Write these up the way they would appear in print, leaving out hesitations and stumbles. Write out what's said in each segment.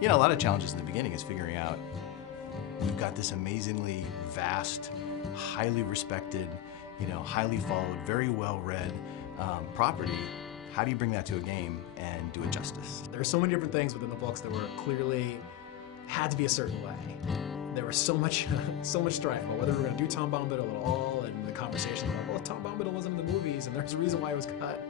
You know, a lot of challenges in the beginning is figuring out, we've got this amazingly vast, highly respected, you know, highly followed, very well-read property. How do you bring that to a game and do it justice? There are so many different things within the books that were clearly had to be a certain way. There was so much strife about whether we were going to do Tom Bombadil at all, and the conversation about, well, Tom Bombadil wasn't in the movies, and there's a reason why it was cut.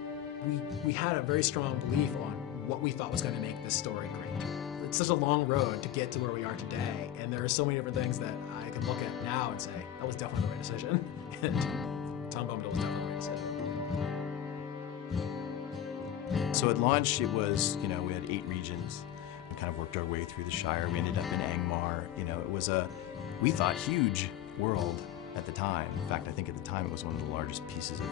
We had a very strong belief on what we thought was going to make this story great. It's such a long road to get to where we are today, and there are so many different things that I can look at now and say, that was definitely the right decision, and Tom Bombadil was definitely the right decision. So at launch, it was, you know, we had 8 regions. We kind of worked our way through the Shire. We ended up in Angmar. You know, it was a, we thought, huge world at the time. In fact, I think at the time it was one of the largest pieces of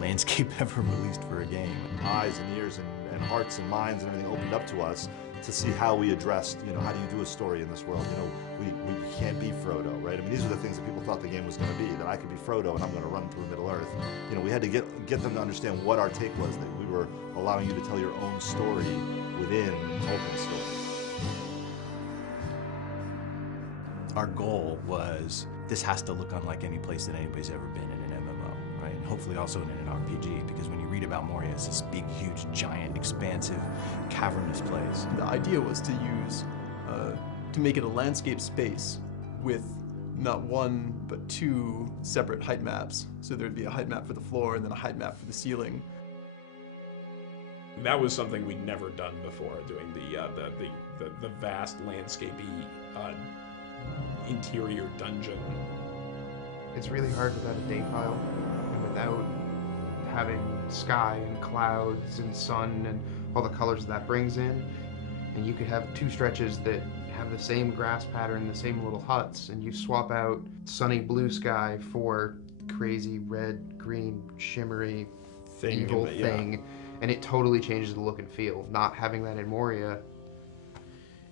landscape ever released for a game. Eyes and ears and hearts and minds and everything opened up to us to see how we addressed, you know, how do you do a story in this world? You know, we can't be Frodo, right? I mean, these are the things that people thought the game was going to be, that I could be Frodo and I'm going to run through Middle-earth. You know, we had to get them to understand what our take was, that we were allowing you to tell your own story within Tolkien's story. Our goal was, this has to look unlike any place that anybody's ever been in an MMO, right? And hopefully also in an RPG, because when you read about Moria, it's this big, huge, giant, expansive, cavernous place. The idea was to use, to make it a landscape space with not one, but 2 separate height maps. So there'd be a height map for the floor and then a height map for the ceiling. That was something we'd never done before, doing the vast landscapey interior dungeon. It's really hard without a date file and without having sky and clouds and sun and all the colors that brings in. And you could have 2 stretches that have the same grass pattern, the same little huts, and you swap out sunny blue sky for crazy red, green, shimmery, evil thing, and it totally changes the look and feel. Not having that in Moria,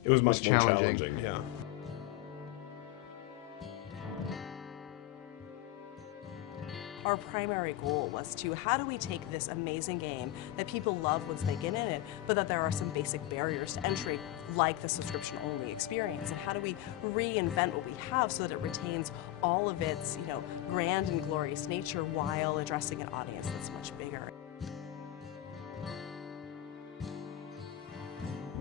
it was much more challenging, yeah. Our primary goal was to, how do we take this amazing game that people love once they get in it, but that there are some basic barriers to entry, like the subscription-only experience, and how do we reinvent what we have so that it retains all of its, you know, grand and glorious nature while addressing an audience that's much bigger.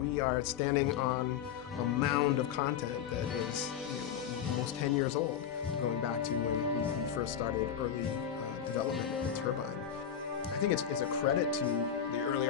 We are standing on a mound of content that is, you know, almost 10 years old, going back to when we first started early development of the turbine. I think it's a credit to the early